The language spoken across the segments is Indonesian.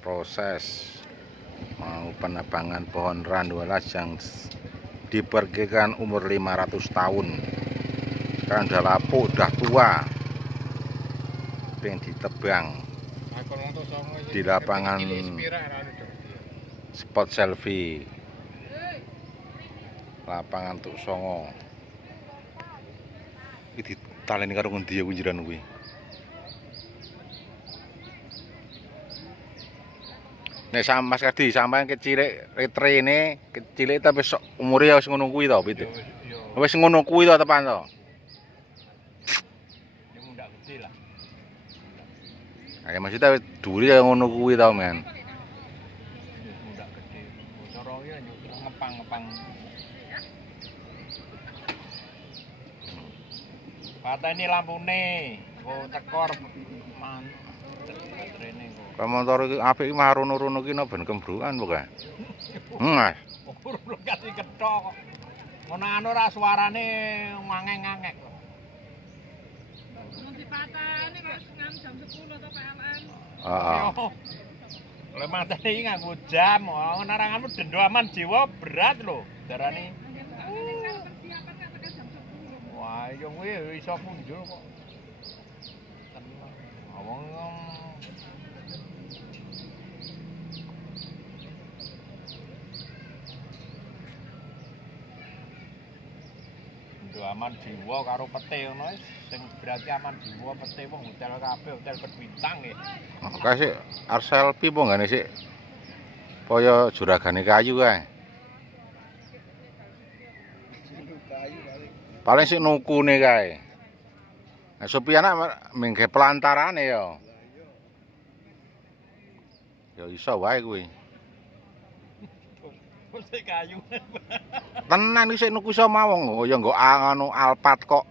proses mau penebangan pohon randualas yang diperkirakan umur 500 tahun. Sekarang udah lapuk, udah tua, pengen ditebang di lapangan spot selfie, lapangan Tuk Songo. Iki ditaleni karo ngendi ya kunjiran kuwi. Nek Mas Kadi sampean kecilik retrene, kecilik tapi sok umure ya wis ngono kuwi to, pitu. Wis ngono kuwi to tepan to. Ya mundak gede lah. Kayak maksudnya duri ya ngono kuwi to, men. Mundak gede. Cara ya ngepang-ngepang. Pateni lampune. Oh tekor man. Baterene kok. Kalau motor iki apik iki mah rono-rono ki ben kembruan pokoke. Mas. Urung kasih kethok kok. Ngono anu ora suarane ngangek-ngangek kok. Mun dipatani kok ngan jam 10 to PLN. Heeh. Lha matane iki nganggo jam, naranganmu dendo aman jiwa berat lho, darane. Persiapan kan tekan jam 10. Wah, yo kuwi iso punjul kok. Tenang. Awang aman jiwa karo pete ngono sing berarti aman jiwa pete wong hotel kabeh hotel berbintang nggih. Kae sik Arselpi po ngene sik. Kaya juragane kayu kae. Paling sik nukune kae. Nah, Sopiana mengke pelantarane ya. Ya iso wae kuwi. Sik kayu. Tenan iki sik nuku iso mawon, oh ya nggo anu alpat kok.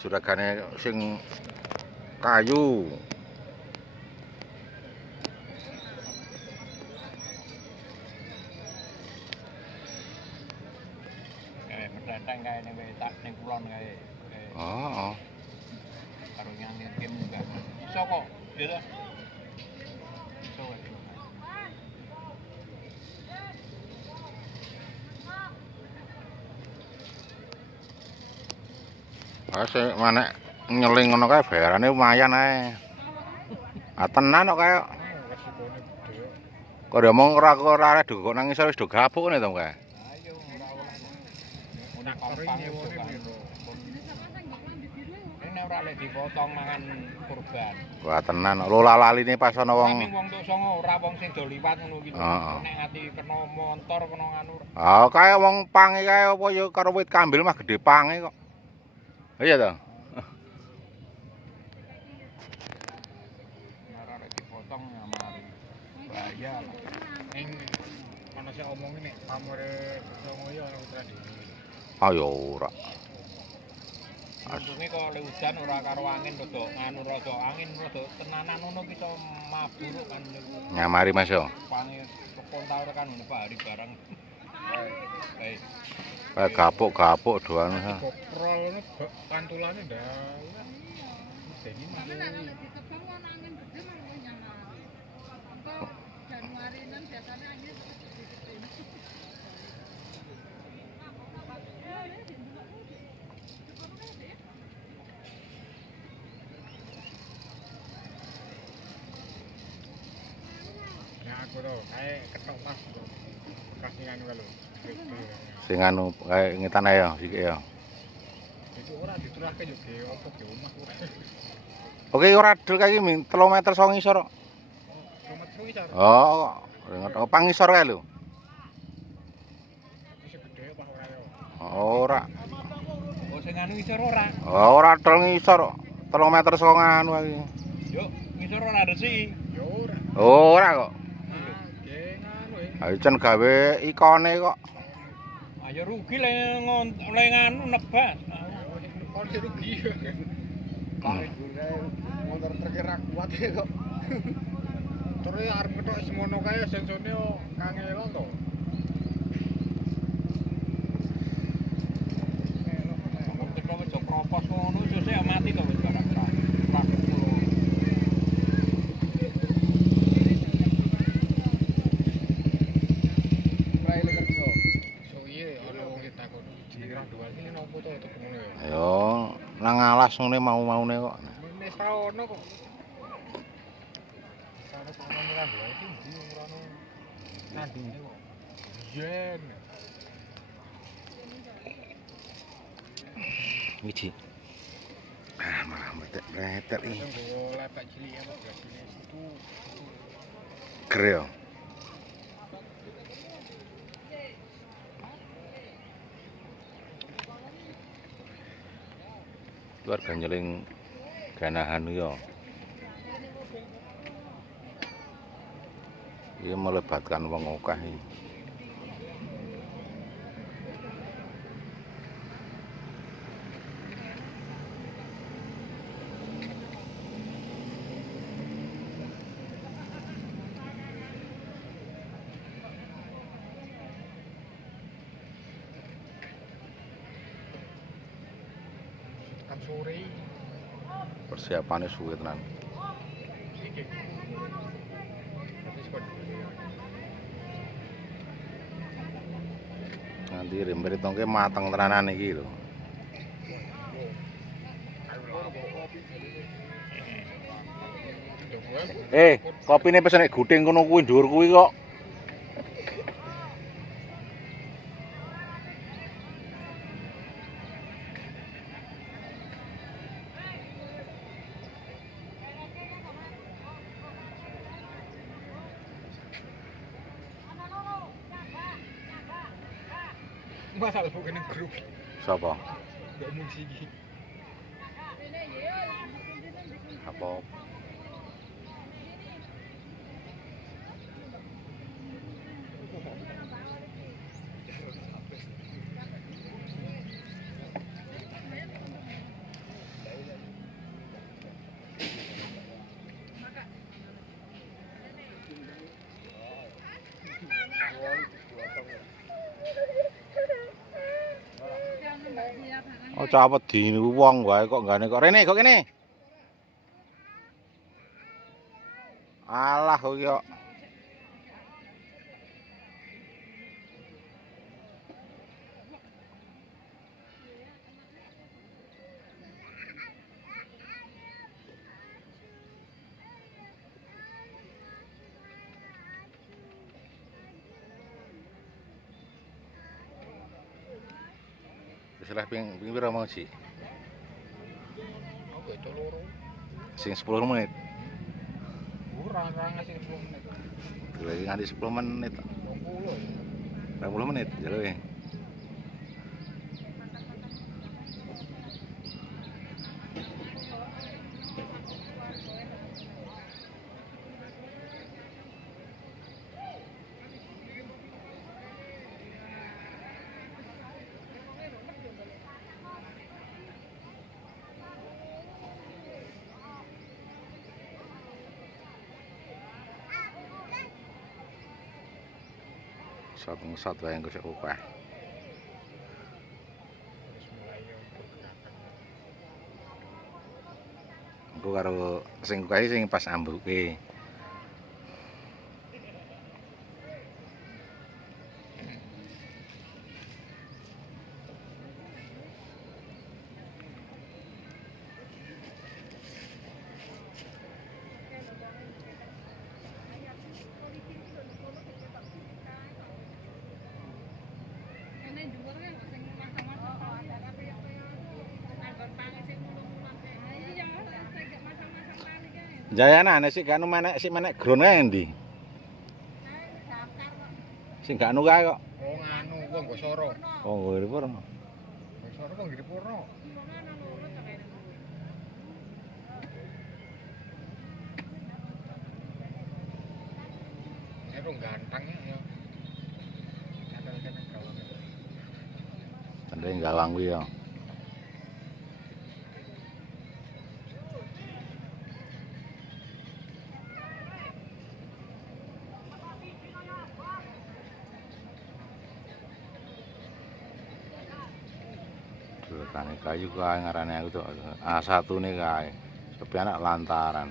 Juragane sing kayu. Medanteng kae ning tak ning kulon kae. Heeh. Karo nyangin game juga. Iso kok, gitu. Iso. Sik manek nyeling ngono kae bayarane lumayan ae. Ah tenan kok kae. Kok omong ora arek kok nang isor wis do gabuk ngene to kae. Ayo ora oleh. Ora kompang nyewone piro. Ini ora lek dipotong mangan kurban. Wah tenan lola laline pas ana wong. Wong Tuk Songo ora wong sing do liwat ngono iki. Heeh. Nek ngati kena motor kena nganu. Ah kae wong pange kae apa ya karo wit kambil mah gede pange kok. Iya to. Ora lek dipotong nyamari. Bahaya lah. Ning ana sing omong nek pamore Songo ya ora utrane. Ah ya ora. Untunge kok le hujan ora karo angin rada nganu rada angin rada tenanan ngono ki iso mabur kan niku. Nyamari Mas yo. Pange kepon tau kan ngono Pak Hari bareng. Baik. Kayak gapuk-gapuk doan. Koprol ngono pantulane ndak. Dene Tapi nek lek ditebang ana angin gede malah nyamar. Apa Januari nan biasanya angin gede-gede. ya aku to kae ketok pas bekas ning anu lho. Sing anu kae ngetan ae yo sik yo. Itu ora diturake yo ge opo ge omah. Oke ora dol kae iki 3 meter saka ngisor. Kilometer iki Oh, pangisor kae lho. wis gede apa ora yo. Ora. Oh sing anu ngisor ora. Ora dol ngisor. 3 meter saka anu iki. Yo ngisor ora resiki. Yo ora. Ora kok. Ge nganu Ayo cen gawe ikone kok. Ayo rugi le nganu nebas. kon rugi. Kare gure motor truk ra kuat kok. Terus arep ketok semono kae sensone kangelan to. Kok wis propos ngono sesuk mati to wis barang. alas ngene mau-maune kok. Mene saono kok. Sana kono ora lho iki ndi ngono. Nanti kok. Yen. Wiji. Ah, malah metek-metek iki. Nggo lepek cilik ya Mas itu. Greo. Keluarga nyeling ganahan yo. Ini melibatkan wong akeh iki. Kan sore. Persiapannya suwe tenan. Iki. Wis kok. Nanti rembere tongke mateng tenanan iki lho. Kopine pesen nek guting kono kuwi dhuwur kuwi kok. Masalah bukan grup. Sapa? Gak mungkin iki. Apa? Oh, capet di wong wae kok nggane kok rene kok kene. Alah kok yo. Salah ping pira mau sih? Oke, itu loro. Sing 10 menit. Ora ngasih 10 menit. Lagi nganti 10 menit. 20. 20 menit jare we. Sat wae engko sik akeh. Wis mulai pergerakan. Engko karo sing kae sing pas ambuke. Jayana nek sik gak anu menek sik menek grone endi? Sing gak anu kae kok. Oh nganu wong nggo soro. Oh, ngene pura. Wong soro kok ngiri purno. Ero ganteng ya. Kadang-kadang gawang. Tandhe gawang kuwi ya. Kane kayu kae ngarane aku tuh A1 ne kae. Tapi anak lantaran.